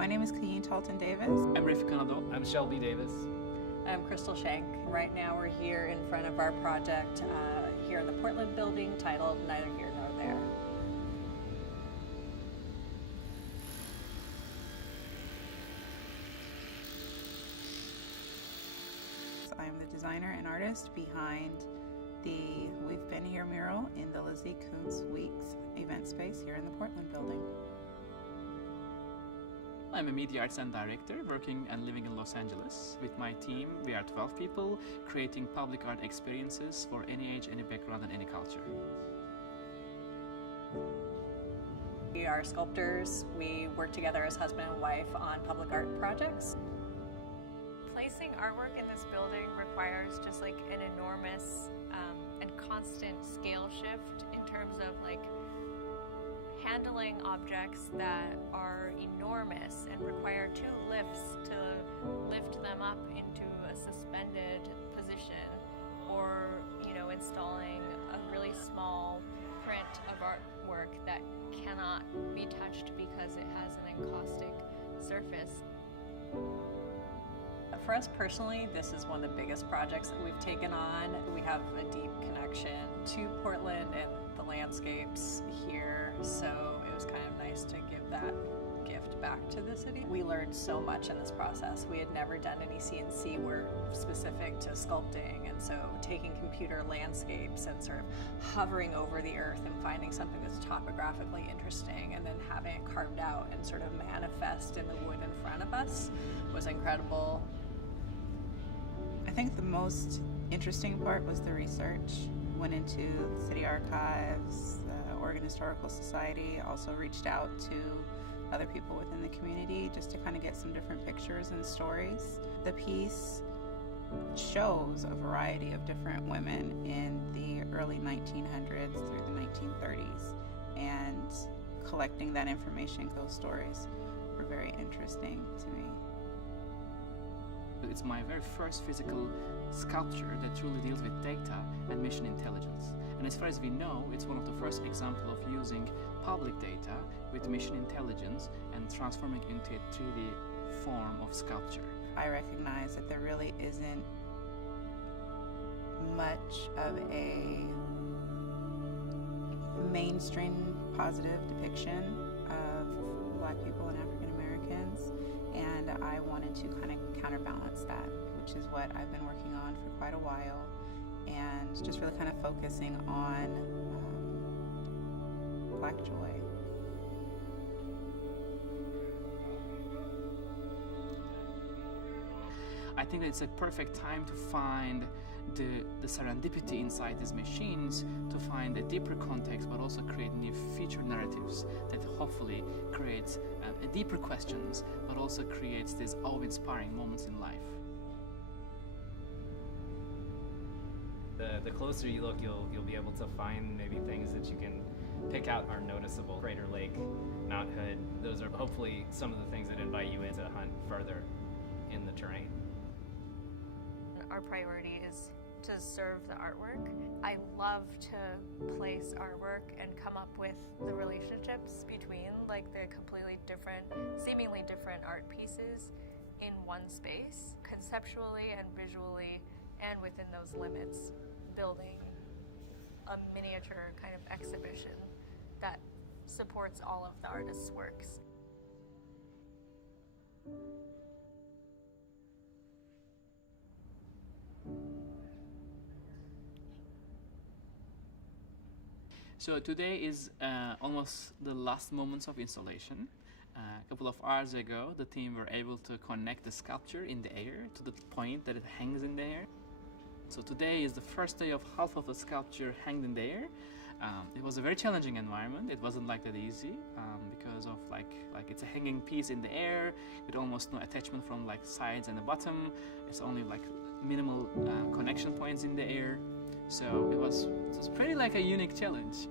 My name is Kayeen Talton Davis. I'm Rafi Kanado. I'm Shelby Davis. I'm Crystal Shank. Right now we're here in front of our project here in the Portland building titled Neither Here Nor There. I am the designer and artist behind the We've Been Here mural in the Lizzie Kuntz Weeks event space here in the Portland building. I'm a media arts and director working and living in Los Angeles. With my team, we are 12 people creating public art experiences for any age, any background, and any culture. We are sculptors. We work together as husband and wife on public art projects. Placing artwork in this building requires just like an enormous and constant scale shift in terms of like handling objects that are enormous and require 2 lifts to lift them up into a suspended position, or installing a really small print of artwork that cannot be touched because it has an encaustic surface. For us personally, this is one of the biggest projects that we've taken on. We have a deep connection to Portland and the landscapes here, so it was kind of nice to give that gift back to the city. We learned so much in this process. We had never done any CNC work specific to sculpting, and so taking computer landscapes and sort of hovering over the earth and finding something that's topographically interesting and then having it carved out and sort of manifest in the wood in front of us was incredible. I think the most interesting part was the research. Went into the city archives, the Oregon Historical Society, also reached out to other people within the community just to kind of get some different pictures and stories. The piece shows a variety of different women in the early 1900s through the 1930s, and collecting that information, those stories were very interesting to me. It's my very first physical sculpture that truly deals with data and mission intelligence. And as far as we know, it's one of the first examples of using public data with mission intelligence and transforming into a 3D form of sculpture. I recognize that there really isn't much of a mainstream positive depiction of Black people and African Americans, and I wanted to kind of counterbalance that, which is what I've been working on for quite a while, and just really kind of focusing on Black joy. I think that it's a perfect time to find the serendipity inside these machines, to find a deeper context, but also create new future narratives that hopefully creates deeper questions, but also creates these awe-inspiring moments in life. The closer you look, you'll be able to find maybe things that you can pick out are noticeable. Crater Lake, Mount Hood, those are hopefully some of the things that invite you in to hunt further in the terrain. Our priority is to serve the artwork. I love to place artwork and come up with the relationships between like the completely different, seemingly different art pieces in one space, conceptually and visually, and within those limits, building a miniature kind of exhibition that supports all of the artist's works. So today is almost the last moments of installation. A couple of hours ago, the team were able to connect the sculpture in the air to the point that it hangs in the air. So today is the first day of half of the sculpture hanged in the air. It was a very challenging environment. It wasn't like that easy because of like it's a hanging piece in the air with almost no attachment from like sides and the bottom. It's only like minimal connection points in the air. So it was pretty like a unique challenge.